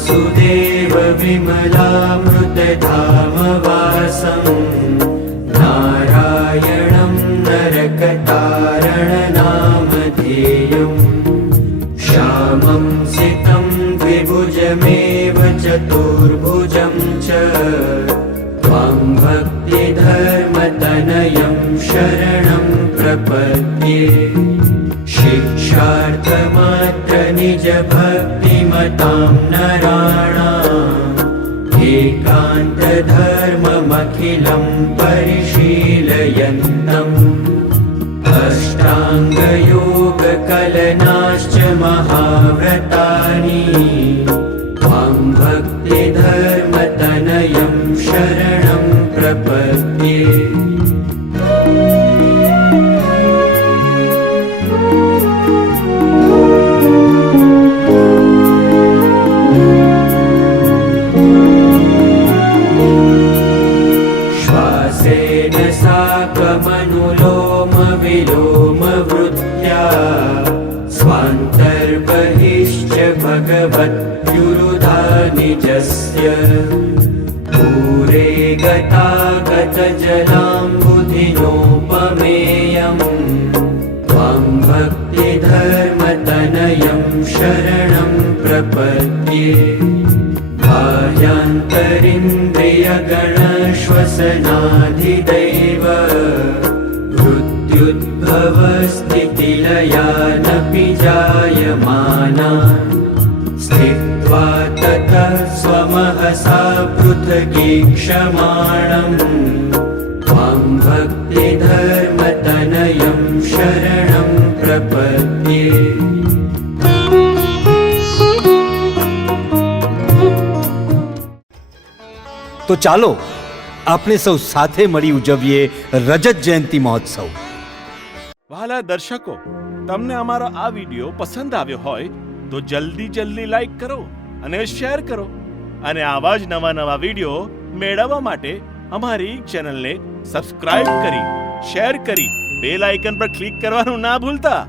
देव विमलामृतधामवासं। नारायणं नरकतारणनामधेयम् श्यामं सितं द्विभुजमेव चतुर्भुजं च। त्वां भक्तिधर्मतनयं शरणं प्रपद्ये। शिक्षार्थमात्र एकान्तधर्ममखिलं परिशीलयन्तम् अष्टाङ्गयोगकलनाश्च महाव्रतानि। त्वां भक्तिधर्मतनयं साकमनुलोमविलोमवृत्त्या स्वान्तर्बहिश्च भगवत्युरुधा निजस्य पूरे गतागतजलाम्बुधिनोपमेयम् त्वां भक्तिधर्मतनयं शरणं प्रपद्ये भायान्तरिन्द्रियगणश्वसनाधिदैव मृत्युद्भवस्थितिलयानपि जायमाना। स्थित्वा ततः स्वमहसा पृथगीक्षमाणम्। त्वां भक्तिधर्मतनयं તો ચાલો આપણે સૌ સાથે મળી ઉજવીએ રજત જયંતિ મહોત્સવ. વાલા દર્શકો, તમને અમારો આ વિડિયો પસંદ આવ્યો હોય તો જલ્દી જલ્દી લાઈક કરો અને શેર કરો અને આવા જ નવા નવા વિડિયો મેળવવા માટે અમારી ચેનલને સબસ્ક્રાઇબ કરી શેર કરી બેલ આઇકન પર ક્લિક કરવાનું ના ભૂલતા.